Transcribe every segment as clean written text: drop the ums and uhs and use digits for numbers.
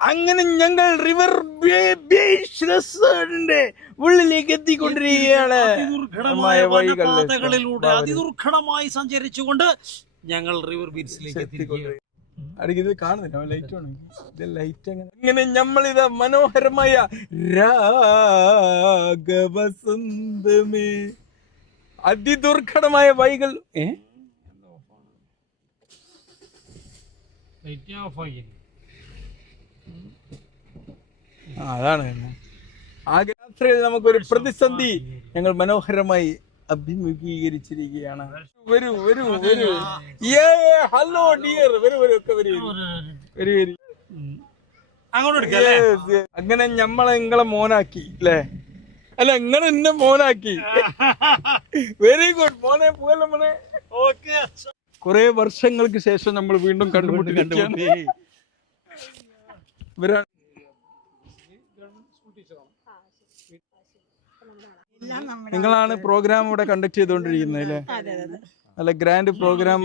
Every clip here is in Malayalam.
അങ്ങനെ ഞങ്ങൾ റിവർ ബീച്ച് റിസോർട്ടിന്റെ ഉള്ളിലേക്ക് എത്തിക്കൊണ്ടിരിക്കുകയാണ്. പാതകളിലൂടെ അതിദുർഘടമായി സഞ്ചരിച്ചുകൊണ്ട് ഞങ്ങൾ റിവർ ബീച്ചിലേക്ക് എത്തിയിരിക്കുകയാണ്. അങ്ങനെ നമ്മളിത് മനോഹരമായ രാഗവസന്തമേ അതിദുർഘടമായ വഴികൾ അതാണ് ആ യാത്രയിൽ നമുക്കൊരു പ്രതിസന്ധി ഞങ്ങൾ മനോഹരമായി അഭിമുഖീകരിച്ചിരിക്കുകയാണ്. വരൂ വരൂ വരൂ. ഹലോ ഡിയർ, വരൂ വരൂ ഒക്കെ വരൂ വരൂ വരൂ. അങ്ങനെ ഞമ്മളെ നിങ്ങളെ മോനാക്കി അല്ലേ? അല്ല, നിങ്ങൾ എന്നെ മോനാക്കി. വെരി ഗുഡ് മോനെ. പോകല്ലേ മോനെ. കുറെ വർഷങ്ങൾക്ക് ശേഷം നമ്മൾ വീണ്ടും കണ്ടുമുട്ടിയിരിക്കുകയാണ്. ഇവരാണ് നിങ്ങളാണ് പ്രോഗ്രാം ഇവിടെ കണ്ടക്ട് ചെയ്തുകൊണ്ടിരിക്കുന്നത് അല്ലേ? നല്ല ഗ്രാൻഡ് പ്രോഗ്രാം.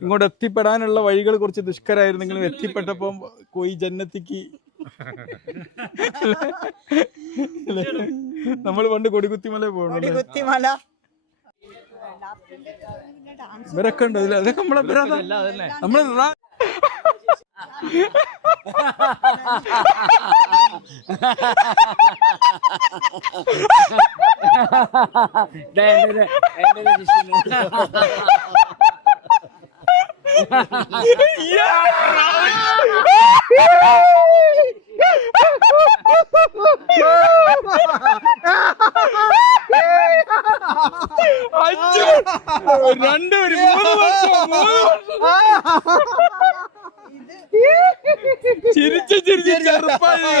ഇങ്ങോട്ട് എത്തിപ്പെടാനുള്ള വഴികൾ കുറച്ച് ദുഷ്കരായിരുന്നെങ്കിലും എത്തിപ്പെട്ടപ്പോ കോയി ജന്നത്തിക്ക് നമ്മൾ പണ്ട് കൊടികുത്തിമല പോകണം. ഇവരൊക്കെ ഉണ്ട് അതിൽ. അതൊക്കെ നമ്മളെ നമ്മള് രണ്ട് ഒരു 3 വർഷം ചിരിച്ച് ചിരിച്ച് ചെറുപ്പായി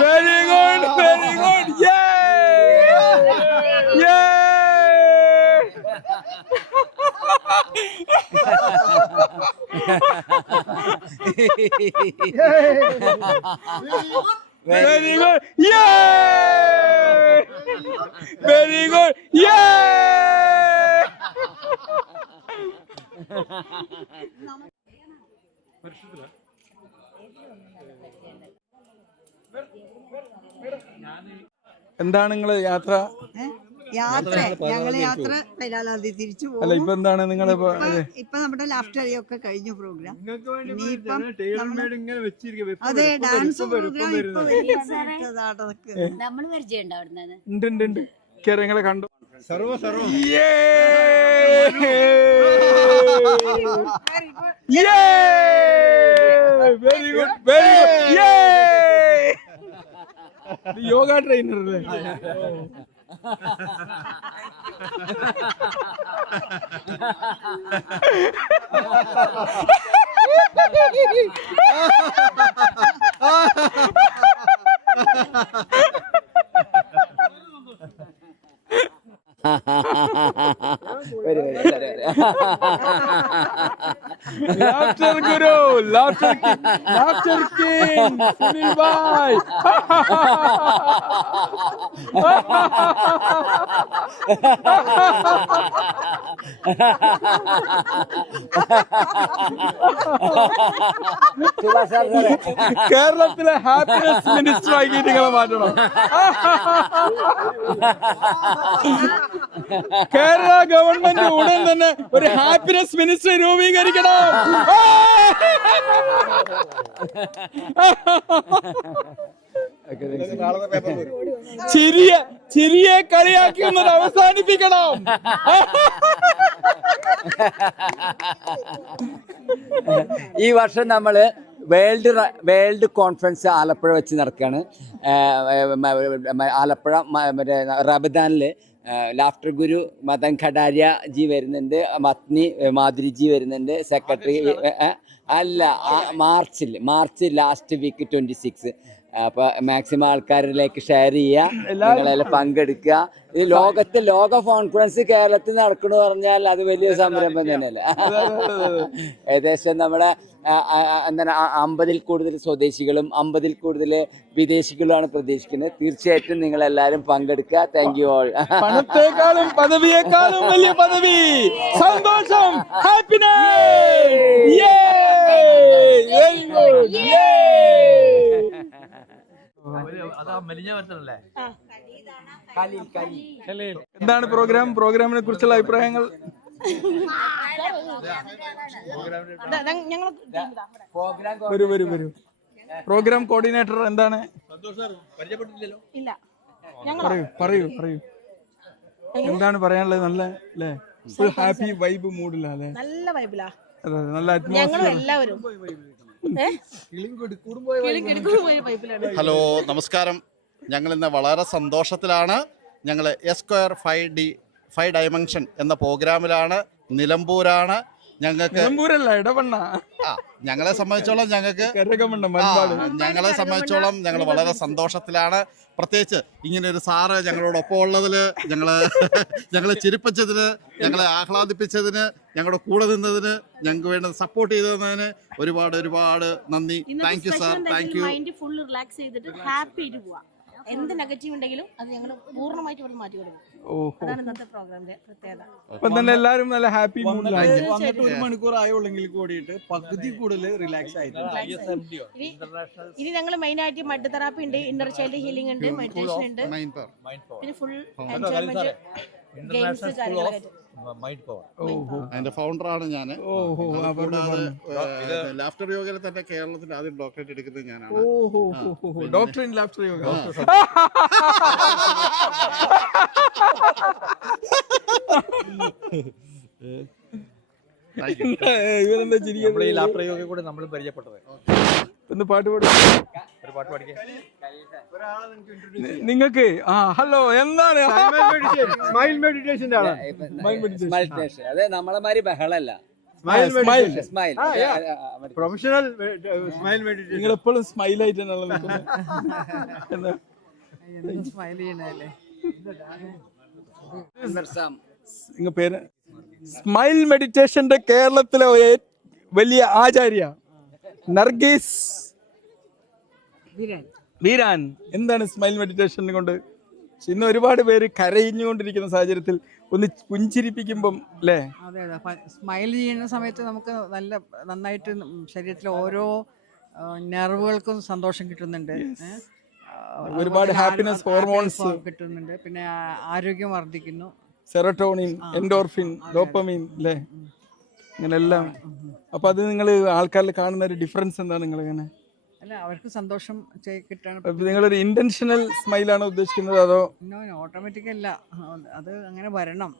Very good, very good. Yeah. Very good. Yeah. Very good. Yeah. എന്താണ് നിങ്ങള് യാത്ര? ഞങ്ങള് യാത്ര കൈലാലാതി തിരിച്ചു പോകും. അല്ല, ഇപ്പൊ എന്താണ് നിങ്ങൾ ഇപ്പൊ നമ്മുടെ ലാഫ്റ്റർ ഒക്കെ കഴിഞ്ഞു പ്രോഗ്രാം. അതെ, ഡാൻസ് പ്രോഗ്രാം ഉണ്ട്. നിങ്ങളെ കണ്ടു. Very good, very good. Yoga trainer അല്ലേ? Laughter Guru, Laughter King, Sunil Bhai. കേരളത്തിലെ ഹാപ്പിനെസ് മിനിസ്റ്റർ ആക്കി നിങ്ങളെ മാറ്റണം. കേരള ഗവൺമെന്റ് ഉടൻ തന്നെ ഒരു ഹാപ്പിനെസ് മിനിസ്റ്റർ രൂപീകരിക്കണം. ചിരിയെ കളിയാക്കുന്നത് അവസാനിപ്പിക്കണം. ഈ വർഷം നമ്മള് വേൾഡ് കോൺഫറൻസ് ആലപ്പുഴ വെച്ച് നടക്കുകയാണ്. ആലപ്പുഴ മറ്റേ റബദാനിൽ ലാഫ്റ്റർ ഗുരു മദൻ ഖഡാരിയ ജി വരുന്നുണ്ട്, മത്നി മാധുരി വരുന്നുണ്ട്, സെക്രട്ടറി അല്ല മാർച്ച് ലാസ്റ്റ് വീക്ക് 26. അപ്പൊ മാക്സിമം ആൾക്കാരിലേക്ക് ഷെയർ ചെയ്യുക, നിങ്ങളെല്ലാം പങ്കെടുക്കുക. ഈ ലോക കോൺഫറൻസ് കേരളത്തിൽ നടക്കണമെന്ന് പറഞ്ഞാൽ അത് വലിയ സംരംഭം തന്നെയല്ലേ. ഏകദേശം നമ്മുടെ എന്താണ് 50-ൽ കൂടുതൽ സ്വദേശികളും 50-ൽ കൂടുതൽ വിദേശികളുമാണ് പ്രതീക്ഷിക്കുന്നത്. തീർച്ചയായിട്ടും നിങ്ങൾ എല്ലാവരും പങ്കെടുക്കുക. Thank you all. പണത്തെക്കാളും പദവിയേക്കാളും വലിയ പദവി സന്തോഷം, എന്താണ് പ്രോഗ്രാമിനെ കുറിച്ചുള്ള അഭിപ്രായങ്ങൾ? വരൂ. പ്രോഗ്രാം കോർഡിനേറ്റർ എന്താണ്? പറയൂ എന്താണ് പറയാനുള്ളത്? നല്ല അല്ലേ, ഫുൾ ഹാപ്പി വൈബ് മൂഡിലാ അല്ലേ? നല്ല വൈബിലാ, അതെ, നല്ല ഞങ്ങളും എല്ലാവരും. ഹലോ, നമസ്കാരം. ഞങ്ങൾ ഇന്ന് വളരെ സന്തോഷത്തിലാണ്. ഞങ്ങൾ എസ്ക്വയർ 5 ഡയമെൻഷൻ എന്ന പ്രോഗ്രാമിലാണ്. നിലമ്പൂരാണ്. ഞങ്ങൾക്ക് ഇടവണ്ണ. ഞങ്ങളെ സംബന്ധിച്ചോളം ഞങ്ങൾ വളരെ സന്തോഷത്തിലാണ്. പ്രത്യേകിച്ച് ഇങ്ങനെ ഒരു സാറ് ഞങ്ങളോടൊപ്പം ഉള്ളതിൽ, ഞങ്ങളെ ചിരിപ്പിച്ചതിന്, ഞങ്ങളെ ആഹ്ലാദിപ്പിച്ചതിന്, ഞങ്ങളുടെ കൂടെ നിന്നതിന്, ഞങ്ങൾക്ക് വേണ്ടി സപ്പോർട്ട് ചെയ്തതിന് ഒരുപാട് നന്ദി. Thank you sir. Thank you. Full relax ചെയ്തിട്ട് ഹാപ്പി ആയിട്ട് പോവാ. എന്ത് നെഗറ്റീവ് ഉണ്ടെങ്കിലും അത് ഞങ്ങൾ പൂർണ്ണമായിട്ട് ഇവിടെ മാറ്റി കൊടുക്കും. അതാണ് ഇന്നത്തെ പ്രോഗ്രാമിന്റെ പ്രത്യേകത. എല്ലാവരും നല്ല ഹാപ്പി മൂഡിലാണ്. വന്നിട്ട് 1 മണിക്കൂർ ആയുള്ളെങ്കിൽ കൂടിയിട്ട് പകുതി കൂടുതൽ റിലാക്സ് ആയിട്ടുണ്ട്. ഇനി ഞങ്ങൾ മെയിൻ ആയിട്ട് മഡ് തെറാപ്പി ഉണ്ട്, ഇന്നർ ചൈൽഡ് ഹീലിംഗ് ഉണ്ട്, മെഡിറ്റേഷൻ ഉണ്ട്, പിന്നെ ഫുൾ എൻജോയ്മെന്റ്, ഗെയിംസ്, കാര്യങ്ങളൊക്കെ. അതിന്റെ ഫൗണ്ടറാണ് ഞാൻ. ലാഫ്റ്റർ യോഗയിൽ തന്നെ കേരളത്തിൽ ആദ്യം ഡോക്ടറേറ്റ് എടുക്കുന്നത് ഞാനാണ്. Doctor in laughter yoga. ഇവരെന്താ ചിരിക്കുന്നത്? ഈ ലാഫ്റ്റർ യോഗ കൂടെ നമ്മൾ പരിചയപ്പെട്ടത്. ഒന്ന് പാട്ട് പാടി. നിങ്ങൾക്ക് ഹലോ, എന്താണ് സ്മൈൽ മെഡിറ്റേഷന്റെ ആണ്. അതെ, നമ്മളെ മാതിരി ബഹളല്ല. Smile professional smile meditation. നിങ്ങൾ എപ്പോഴും സ്മൈൽ ആയിട്ട് തന്നെയാണല്ലോ നിൽക്കുന്നത്. പേര് സ്മൈൽ മെഡിറ്റേഷന്റെ കേരളത്തിലെ വലിയ ആചാര്യ നർഗീസ് വീരാൻ. എന്താണ് സ്മൈൽ മെഡിറ്റേഷൻ കൊണ്ട്? ഇന്ന് ഒരുപാട് പേര് കരയിഞ്ഞുകൊണ്ടിരിക്കുന്ന സാഹചര്യത്തിൽ ഒന്ന് പുഞ്ചിരിപ്പിക്കുമ്പം അല്ലേ? അതെ, സ്മൈൽ ചെയ്യുന്ന സമയത്ത് നമുക്ക് നന്നായിട്ട് ശരീരത്തിലെ ഓരോ നെർവുകൾക്കും സന്തോഷം കിട്ടുന്നുണ്ട്. ഒരുപാട് ഹാപ്പിനെസ് ഹോർമോൺസ് കിട്ടുന്നുണ്ട്. പിന്നെ ആരോഗ്യം വർദ്ധിക്കുന്നു. സെറട്ടോണിൻ, എൻഡോർഫിൻ, ഡോപ്പമീൻ അല്ലേ, ഇങ്ങനെല്ലാം. അപ്പൊ അത് നിങ്ങൾ ആൾക്കാരിൽ കാണുന്ന ഒരു ഡിഫറൻസ് എന്താണ്? നിങ്ങൾ ഇങ്ങനെ അല്ല, അവർക്ക് സന്തോഷം കിട്ടാൻ. നിങ്ങളൊരു ഇന്റൻഷനൽ സ്മൈലാണോ ഉദ്ദേശിക്കുന്നത് അതോ? ഓട്ടോമാറ്റിക് അല്ല, അത് അങ്ങനെ വരണം.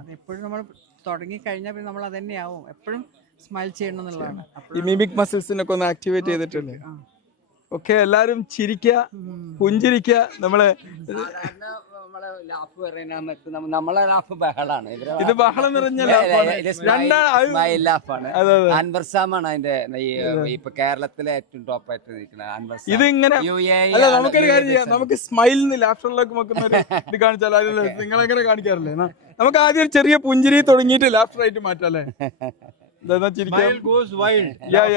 അത് എപ്പോഴും നമ്മൾ തുടങ്ങി കഴിഞ്ഞാൽ പിന്നെ നമ്മൾ അത് തന്നെയാവും. എപ്പോഴും സ്മൈൽ ചെയ്യണം എന്നുള്ളതാണ്. ഈ മിമിക് മസിൽസിനൊക്കെ ഒന്ന് ആക്ടിവേറ്റ് ചെയ്തിട്ടല്ലേ? ഓക്കെ, എല്ലാരും ചിരിക്കുക, പുഞ്ചിരിക്കുക. നമ്മളെ നമ്മളെ ലാഫ് ബഹളാണ്. ഇത് ബഹളം നിറഞ്ഞ ലാഫാണ്. അൻവർസാമാണ് അതിന്റെ ഇപ്പൊ കേരളത്തിലെ ഏറ്റവും ടോപ്പ് ആയിട്ട് നിൽക്കുന്നത്. ഇത് ഇങ്ങനെ അല്ല, നമുക്കൊരു കാര്യം ചെയ്യാം. നമുക്ക് സ്മൈലിന് ലാഫ്റ്ററിലേക്ക് വെക്കുന്ന ഒരു ഇത് കാണിച്ചാലോ? നിങ്ങളെങ്ങനെ കാണിക്കാറില്ലേ? നമുക്ക് ആദ്യം ചെറിയ പുഞ്ചിരി തുടങ്ങിയിട്ട് ലാഫ്റ്റർ ആയിട്ട് മാറ്റാം അല്ലേ?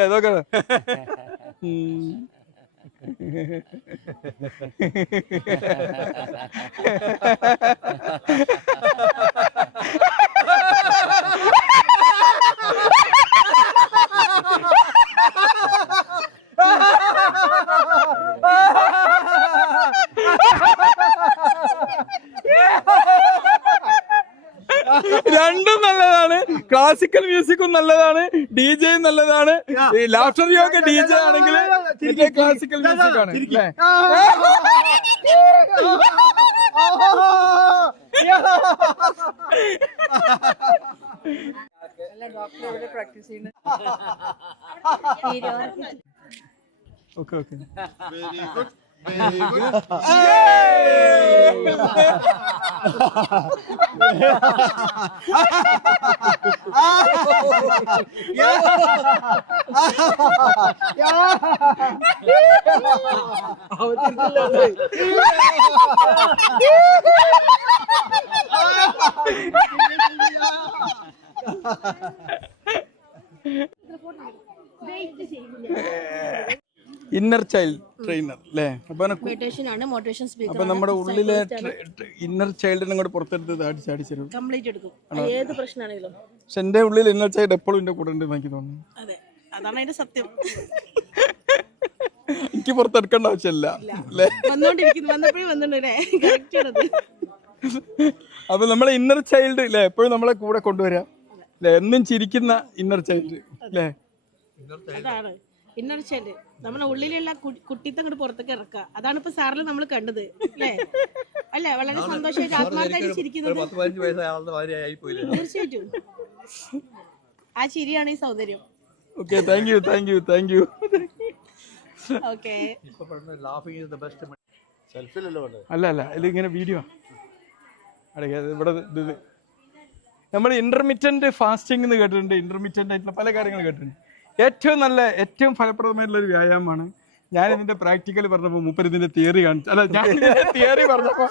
ഇതൊക്കെ രണ്ടും നല്ലതാണ്. ക്ലാസിക്കൽ മ്യൂസിക്കും നല്ലതാണ്, ഡിജെയും നല്ലതാണ്. ഈ ലാഫ്റ്റർ യോഗ ഡിജെ ആണെങ്കിൽ ക്ലാസിക്കൽ മ്യൂസിക് ആണ്. പ്രാക്ടീസ് ചെയ്യുന്നത്. Okay. Very good. Inner child trainer അല്ലേ? അപ്പൊ മെഡിറ്റേഷൻ ആണ്, മോട്ടിവേഷൻ സ്പീക്കർ അപ്പൊ നമ്മുടെ ഉള്ളിലെ ഇന്നർ ചൈൽഡിനെ കൂടെ പുറത്തെടുത്ത് അടിച്ചടിച്ചിരും കംപ്ലീറ്റ് എടുക്കും, ഏത് പ്രശ്നമാണെങ്കിലും. പക്ഷെ എന്റെ ഉള്ളിൽ ഇന്നർ ചൈൽഡ് എപ്പോഴും എന്റെ കൂടെ ഉണ്ട് എനിക്ക് തോന്നുന്നു. അതെ, അതാണ് അതിന്റെ സത്യം. എനിക്ക് പുറത്തെടുക്കേണ്ട ആവശ്യമില്ല അല്ലേ? വന്നോണ്ടിരിക്കുന്നു, വന്നപ്പോഴേ വന്നിട്ടുണ്ട്. കറക്റ്റ് ആണത്. അപ്പൊ നമ്മളെ ഇന്നർ ചൈൽഡ് അല്ലേ എപ്പോഴും നമ്മളെ കൂടെ കൊണ്ടുവരാ അല്ലെ? എന്നും ചിരിക്കുന്ന ഇന്നർ ചൈൽഡ് അല്ലേ? അതാണ് ഇന്നർ ചൈൽഡ്. നമ്മുടെ ഉള്ളിലുള്ള കുട്ടിത്തം അങ്ങോട്ട് പുറത്തേക്ക് ഇറക്കുക. അതാണ് ഇപ്പൊ സാറിൽ നമ്മൾ കണ്ടത് അല്ലേ? അല്ലെ, വളരെ സന്തോഷമായിട്ട് ആത്മാർത്ഥമായിട്ട് ചിരിക്കുന്നത്. തീർച്ചയായിട്ടും ആ ചിരിയാണ് ഈ സൗന്ദര്യം. Okay, thank you. ഓക്കെ, അല്ല ഇതിങ്ങനെ വീഡിയോ ഇവിടെ നമ്മൾ ഇന്റർമിറ്റന്റ് ഫാസ്റ്റിംഗ് എന്ന് കേട്ടിട്ടുണ്ട്. ഇന്റർമിറ്റന്റ് ആയിട്ടുള്ള പല കാര്യങ്ങൾ കേട്ടിട്ടുണ്ട്. ഏറ്റവും ഫലപ്രദമായിട്ടുള്ള ഒരു വ്യായാമമാണ്. ഞാൻ ഇതിന്റെ പ്രാക്ടിക്കൽ പറഞ്ഞപ്പോൾ മൂപ്പര് ഇതിന്റെ തിയറി കാണിച്ചു. അല്ല, ഞാൻ തിയറി പറഞ്ഞപ്പോ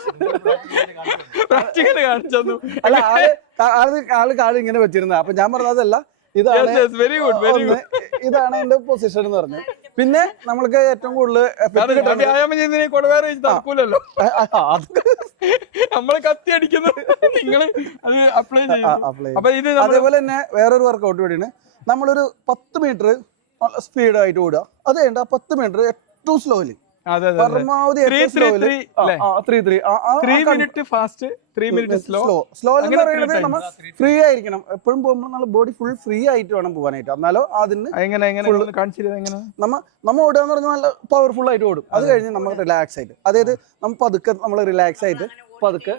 പ്രാക്ടിക്കൽ കാണിച്ചു. അല്ല, ആള് ഇങ്ങനെ വെച്ചിരുന്നത്. അപ്പൊ ഞാൻ പറഞ്ഞതല്ല, വെരി ഗുഡ്. ഇതാണ് എന്റെ പൊസിഷൻ എന്ന് പറഞ്ഞു. പിന്നെ നമ്മൾക്ക് ഏറ്റവും കൂടുതൽ വ്യായാമം ചെയ്യുന്നതിനെ കൊടവേറെ തറക്കൂലല്ലോ. നമ്മള് കത്തി അടിക്കുന്നു, നിങ്ങള് അത് അപ്ലൈ ചെയ്യും. അപ്പൊ ഇത് അതേപോലെ തന്നെ വേറൊരു വർക്കൗട്ട് കൂടിയാണ്. നമ്മളൊരു 10 മീറ്റർ സ്പീഡായിട്ട് ഓടുക. അത് കഴിഞ്ഞ 10 മീറ്റർ ഏറ്റവും സ്ലോയില്, പരമാവധി 3 മിനിറ്റ് ഫാസ്റ്റ്, 3 മിനിറ്റ് സ്ലോ. എന്ന് പറയുന്നത് നമ്മൾ ഫ്രീ ആയിരിക്കണം. എപ്പോഴും പോകുമ്പോൾ നമ്മൾ ബോഡി ഫുൾ ഫ്രീ ആയിട്ട് വേണം പോകാനായിട്ട്. എന്നാലോ അതിന് നമ്മ ഓടുക എന്ന് പറഞ്ഞാൽ നല്ല പവർഫുൾ ആയിട്ട് ഓടും. അത് കഴിഞ്ഞ് നമുക്ക് റിലാക്സ് ആയിട്ട്, അതായത് നമ്മൾ പതുക്കെ നമ്മൾ റിലാക്സ് ആയിട്ട് പതുക്കെ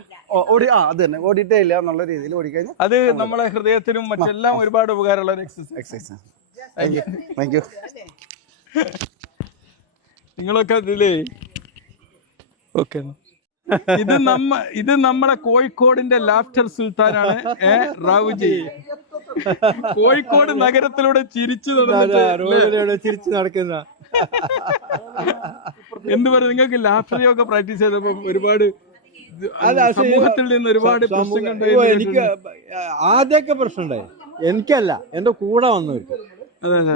ഓടി അത് തന്നെ ഓടിയിട്ടേ ഇല്ല എന്നുള്ള രീതിയിൽ ഓടിക്കഴിഞ്ഞാൽ അത് നമ്മളെ ഹൃദയത്തിനും മറ്റെല്ലാം ഒരുപാട് ഉപകാരമുള്ള ഒരു എക്സസൈസ്. Thank you. നിങ്ങളൊക്കെ അതിലേ ഓക്കെ. ഇത് നമ്മുടെ കോഴിക്കോടിന്റെ ലാഫ്റ്റർ സുൽത്താനാണ് റാവുജി. കോഴിക്കോട് നഗരത്തിലൂടെ ചിരിച്ചു നടക്കുന്ന എന്ത് പറയുക, നിങ്ങൾക്ക് ലാഫ്റ്റർ യോഗ പ്രാക്ടീസ് ചെയ്തപ്പോ ഒരുപാട് സമൂഹത്തിൽ നിന്ന് ഒരുപാട് പ്രശ്നങ്ങൾ. എനിക്ക് ആദ്യമൊക്കെ പ്രശ്നം ഉണ്ടായി, എനിക്കല്ല എന്റെ കൂടെ വന്നവർക്ക്.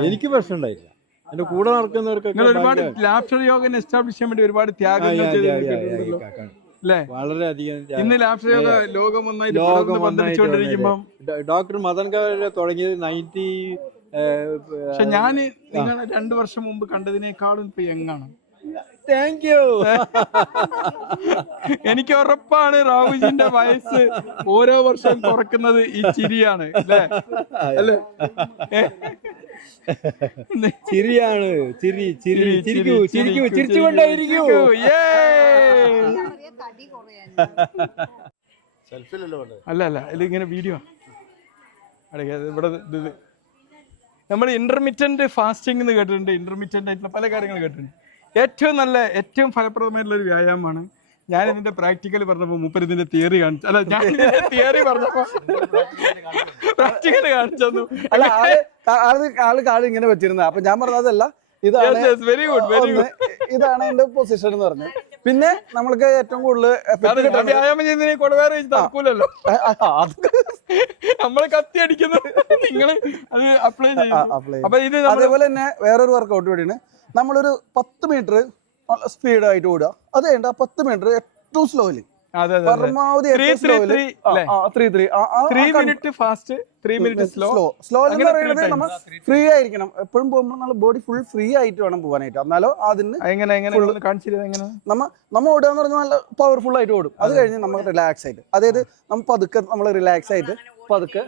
എനിക്ക് പ്രശ്നം ഉണ്ടായില്ല, എന്റെ കൂടെ നടക്കുന്നവർക്കൊക്കെ. ഒരുപാട് ലാഫ്റ്റർ യോഗ എസ്റ്റാബ്ലിഷ് ചെയ്യാൻ വേണ്ടി ഒരുപാട് ത്യാഗങ്ങൾ അല്ലേ? വളരെയധികം. ഇന്ന് ലാഫ്റ്റർ യോഗ ലോകം ഒന്നായി ഡോക്ടർ മദൻ കാരെ തുടങ്ങിയത് 90. പക്ഷെ ഞാൻ നിങ്ങളെ 2 വർഷം മുമ്പ് കണ്ടതിനേക്കാളും ഇപ്പൊ യങ്ങാണ്. Thank you. എനിക്ക് ഉറപ്പാണ് റാവുജിന്റെ വയസ്സ് ഓരോ വർഷം കുറക്കുന്നത് ഈ ചിരിയാണ് അല്ലേ? ചിരിയാണ്, ചിരിച്ചുകൊണ്ടേയിരിക്കൂ. അല്ല ഇതിങ്ങനെ വീഡിയോ ഇവിടെ നമ്മൾ ഇന്റർമിറ്റന്റ് ഫാസ്റ്റിംഗ് എന്ന് കേട്ടിട്ടുണ്ട്. ഇന്റർമിറ്റന്റ് ആയിട്ടുള്ള പല കാര്യങ്ങൾ കേട്ടിട്ടുണ്ട്. ഏറ്റവും ഫലപ്രദമായിട്ടുള്ള ഒരു വ്യായാമമാണ്. ഞാൻ ഇതിന്റെ പ്രാക്ടിക്കൽ പറഞ്ഞപ്പോ മൂപ്പര് ഇതിന്റെ തിയറി കാണിച്ചു. അല്ല, ഞാൻ തിയറി പറഞ്ഞപ്പോ പ്രാക്ടിക്കൽ കാണിച്ചു. അല്ല, ആള് ഇങ്ങനെ വെച്ചിരുന്നത്. അപ്പൊ ഞാൻ പറഞ്ഞതല്ല, വെരി ഗുഡ്. ഇതാണ് എന്റെ പൊസിഷൻ എന്ന് പറഞ്ഞു. പിന്നെ നമ്മൾക്ക് ഏറ്റവും കൂടുതൽ വ്യായാമം ചെയ്യുന്നതിനെ കൊടവേറെ തറക്കൂലല്ലോ. നമ്മള് കത്തി അടിക്കുന്നു, നിങ്ങള് അത് അപ്ലൈ ചെയ്യും. അപ്പൊ ഇത് അതേപോലെ തന്നെ വേറൊരു വർക്കൗട്ട് കൂടിയാണ്. നമ്മളൊരു 10 മീറ്റർ സ്പീഡായിട്ട് ഓടുക. അത് കഴിഞ്ഞ 10 മീറ്റർ ഏറ്റവും സ്ലോയില്, പരമാവധി 3 മിനിറ്റ് ഫാസ്റ്റ്, 3 മിനിറ്റ് സ്ലോ. എന്ന് പറയുന്നത് നമ്മൾ ഫ്രീ ആയിരിക്കണം. എപ്പോഴും പോകുമ്പോൾ നമ്മൾ ബോഡി ഫുൾ ഫ്രീ ആയിട്ട് വേണം പോകാനായിട്ട്. എന്നാലോ അതിന് നമ്മ ഓടുക എന്ന് പറഞ്ഞാൽ നല്ല പവർഫുൾ ആയിട്ട് ഓടും. അത് കഴിഞ്ഞ് നമുക്ക് റിലാക്സ് ആയിട്ട്, അതായത് നമ്മൾ പതുക്കെ നമ്മൾ റിലാക്സ് ആയിട്ട് പതുക്കെ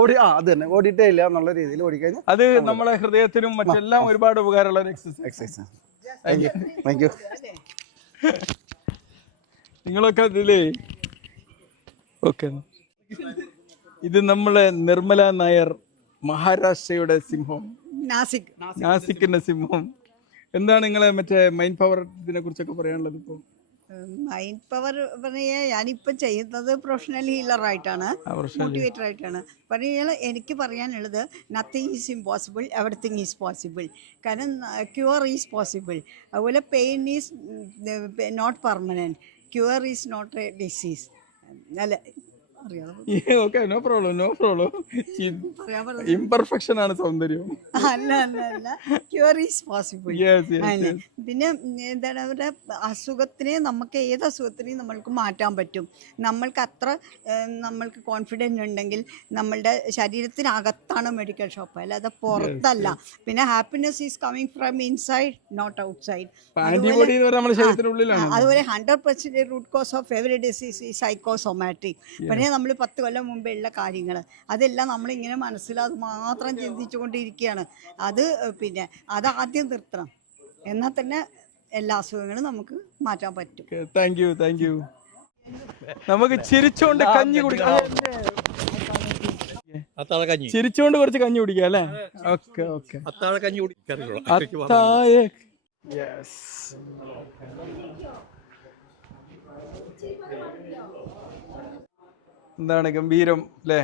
ഓടി അത് തന്നെ ഓടിയിട്ടേ ഇല്ല എന്നുള്ള രീതിയിൽ ഓടിക്കഴിഞ്ഞാൽ അത് നമ്മളെ ഹൃദയത്തിനും മറ്റെല്ലാം ഒരുപാട് ഉപകാരമുള്ള ഒരു എക്സസൈസ്. Thank you. നിങ്ങളൊക്കെ അതിലേ ഓക്കെ. ഇത് നമ്മളെ നിർമ്മല നായർ, മഹാരാഷ്ട്രയുടെ സിംഹം, നാസിക്കിന്റെ സിംഹം. എന്താണ് നിങ്ങളെ മറ്റേ മൈൻഡ് പവർ ഇതിനെ കുറിച്ചൊക്കെ പറയാനുള്ളത് ഇപ്പോൾ? മൈൻഡ് പവർ പറഞ്ഞാൽ ഞാനിപ്പോൾ ചെയ്യുന്നത് പ്രൊഫഷണൽ ഹീലറായിട്ടാണ്, മോട്ടിവേറ്റർ ആയിട്ടാണ്. പറഞ്ഞാൽ എനിക്ക് പറയാനുള്ളത് nothing is impossible, everything is possible. കാരണം ക്യൂർ ഈസ് പോസിബിൾ. അതുപോലെ pain is not permanent, cure is not a disease. അല്ല ഓക്കെ, നോ പ്രോബ്ലം. ഇംപെർഫെക്ഷൻ ആണ് സൗന്ദര്യം. അല്ല ക്യൂർ ഈസ് പോസിബിൾ. പിന്നെ എന്താണ് അവരുടെ അസുഖത്തിനെ നമുക്ക് ഏത് അസുഖത്തിനെയും നമ്മൾക്ക് മാറ്റാൻ പറ്റും. നമ്മൾക്ക് അത്ര നമ്മൾക്ക് കോൺഫിഡൻസ് ഉണ്ടെങ്കിൽ നമ്മളുടെ ശരീരത്തിനകത്താണ് മെഡിക്കൽ ഷോപ്പ്, അല്ലാതെ പുറത്തല്ല. പിന്നെ happiness is coming from inside, not outside. അതുപോലെ 100% root cause of every disease ഈ സൈക്കോസൊമാറ്റിക്. പിന്നെ നമ്മൾ 10 കൊല്ലം മുമ്പേ ഉള്ള കാര്യങ്ങൾ അതെല്ലാം നമ്മളിങ്ങനെ മനസ്സിലത് മാത്രം ചിന്തിച്ചു കൊണ്ടിരിക്കുകയാണ്. അത് പിന്നെ അതാദ്യം നിർത്തണം, എന്നാൽ തന്നെ എല്ലാ അസുഖങ്ങളും നമുക്ക് മാറ്റാൻ പറ്റും. Thank you. നമുക്ക് ചിരിച്ചുകൊണ്ട് കഞ്ഞി കുടിക്കാം. ചിരിച്ചുകൊണ്ട് കുറച്ച് കഞ്ഞി കുടിക്കാം അല്ലേ? ഓക്കെ. അത്താഴ കഞ്ഞി കുടിക്കാറില്ല. എന്താണ് ഗംഭീരം അല്ലേ?